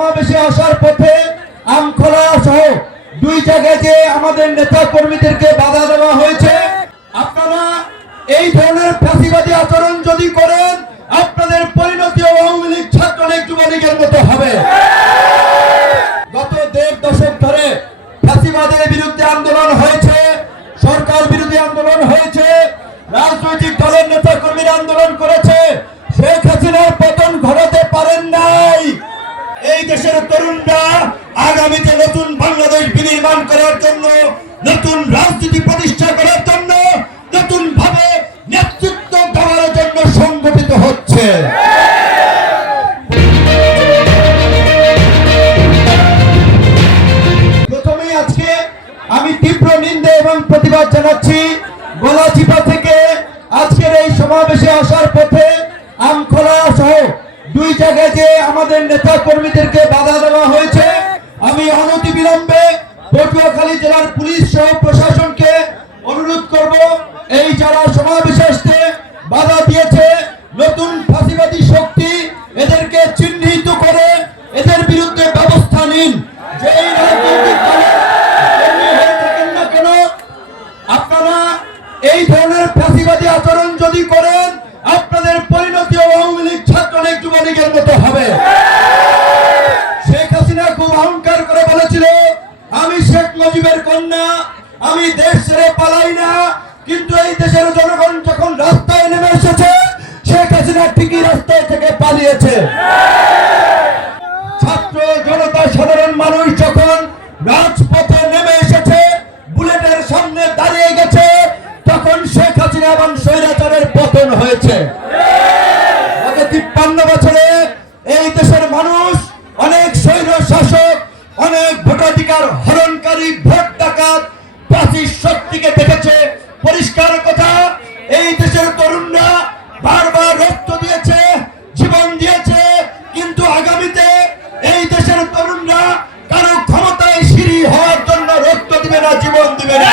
সমাবেশে আসার পথে আমখোলা সহ দুই জায়গায় যে আমাদের নেতা কর্মীদেরকে বাধা দেওয়া হয়েছে, আপনারা এই ধরনের ফাঁসিবাদী আচরণ যদি করেন, আপনাদের পরিণতি আওয়ামী লীগ ছাত্রলীগ যুবলীগের মতো হবে। গত দেড় দশক ধরে ফাঁসিবাদের বিরুদ্ধে আন্দোলন হয়েছে, সরকার বিরোধী আন্দোলন হয়েছে, রাজনৈতিক দলের নেতা কর্মীরা আন্দোলন করেছে, শেখ হাসিনার পতন ঘটাতে পারেন নাই এই দেশের তরুণরা আগামীতে নতুন বাংলাদেশ বিনির্মাণ করার জন্য, নতুন রাজনীতি প্রতিষ্ঠা করার জন্য নতুন ভাবে নেতৃত্ব দেওয়ার জন্য সংগঠিত হচ্ছে। প্রথমেই আজকে আমি তীব্র নিন্দা এবং প্রতিবাদ জানাচ্ছি গলাচিপা থেকে। আজকের এই সমাবেশে আসার পথে আমখোলা সহ দুই জায়গায় যে আমাদের নেতা কর্মীদেরকে বাধা দেওয়া হয়েছে আমি অনতি বিলম্বে জেলার পুলিশ সহ প্রশাসনকে অনুরোধ করব, এই যারা সমাবেশে আসতে বাধা দিয়েছে নতুন ফাঁসিবাদী শক্তি, এদেরকে চিহ্নিত করে এদের বিরুদ্ধে ব্যবস্থা নিন। আপনারা এই ধরনের ফাঁসিবাদী আচরণ যদি করেন, আপনাদের পরিণতি আওয়ামী লীগ যুবলীগের মতো হবে। মুজিবের কন্যা আমি দেশ ছেড়ে পালাই না, কিন্তু এই দেশের জনগণ যখন রাস্তায় নেমে এসেছে, শেখ হাসিনা ঠিকই রাস্তায় থেকে পালিয়েছে। ছাত্র জনতা, সাধারণ মানুষ যখন রাজপথে নেমে এসেছে, বুলেটের সামনে দাঁড়িয়ে গেছে, তখন শেখ হাসিনা এবং স্বৈরাচারের পতন হয়েছে। গত তিপ্পান্ন বছরে এই দেশের মানুষ অনেক স্বৈর শাসক অনেক ভোটাধিকার হরণকারী ভোট ডাকাত প্রাচীর শক্তিকে দেখেছে। পরিষ্কার কথা, এই দেশের তরুণরা বারবার রক্ত দিয়েছে, জীবন দিয়েছে, কিন্তু আগামীতে এই দেশের তরুণরা কারও ক্ষমতায় সিঁড়ি হওয়ার জন্য রক্ত দিবে না, জীবন দিবে না।